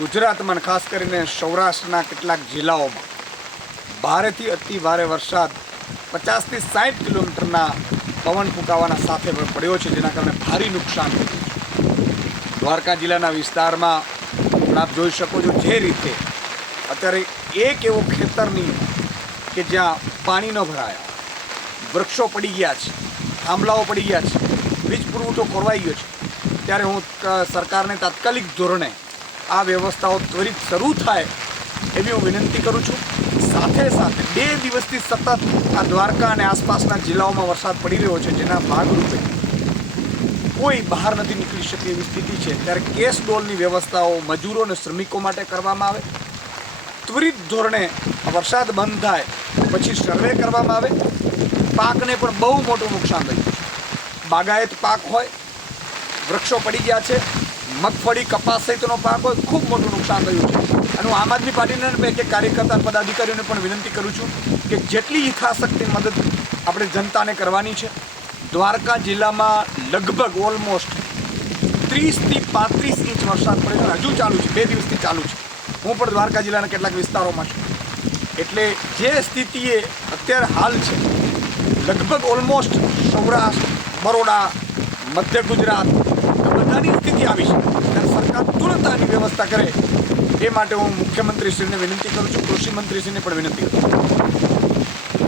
ગુજરાતમાં ખાસ કરીને સૌરાષ્ટ્રના કેટલાક જિલ્લાઓમાં ભારેથી અતિ ભારે વરસાદ પચાસથી સાઠ કિલોમીટરના પવન ફૂંકાવાના સાથે પડ્યો છે જેના કારણે ભારે નુકસાન થયું દ્વારકા જિલ્લાના વિસ્તારમાં આપ જોઈ શકો છો જે રીતે અત્યારે એક એવો ખેતરની કે જ્યાં પાણી ન ભરાયા વૃક્ષો પડી ગયા છે થાંભલાઓ પડી ગયા છે વીજ પુરવઠો ખોરવાઈ ગયો છે ત્યારે હું સરકારને તાત્કાલિક ધોરણે આ વ્યવસ્થાઓ ત્વરિત શરૂ થાય એવી હું વિનંતી કરું છું સાથે સાથે બે દિવસથી સતત આ દ્વારકા અને આસપાસના જિલ્લાઓમાં વરસાદ પડી રહ્યો છે જેના ભાગરૂપે કોઈ બહાર નથી નીકળી શકે એવી સ્થિતિ છે ત્યારે કેસ ડોલની વ્યવસ્થાઓ મજૂરો અને શ્રમિકો માટે કરવામાં આવે ત્વરિત ધોરણે વરસાદ બંધ થાય પછી સર્વે કરવામાં આવે પાકને પણ બહુ મોટું નુકસાન થયું છે બાગાયત પાક હોય વૃક્ષો પડી ગયા છે મગફળી કપાસ સહિતનો પાક હોય ખૂબ મોટું નુકસાન થયું છે અને હું આમ આદમી પાર્ટીને બે કે કાર્યકર્તા પદાધિકારીઓને પણ વિનંતી કરું છું કે જેટલી યથાશક્તિ મદદ આપણે જનતાને કરવાની છે દ્વારકા જિલ્લામાં લગભગ ઓલમોસ્ટ ત્રીસથી પાંત્રીસ ઇંચ વરસાદ પડ્યો હજુ ચાલુ છે બે દિવસથી ચાલુ છે હું પણ દ્વારકા જિલ્લાના કેટલાક વિસ્તારોમાં છું એટલે જે સ્થિતિએ અત્યારે હાલ છે લગભગ ઓલમોસ્ટ સૌરાષ્ટ્ર બરોડા મધ્ય ગુજરાત બાધાની સ્થિતિ આવી છે ત્યારે સરકાર તુરંત આની વ્યવસ્થા કરે એ માટે હું મુખ્યમંત્રીશ્રીને વિનંતી કરું છું કૃષિમંત્રીશ્રીને પણ વિનંતી કરું છું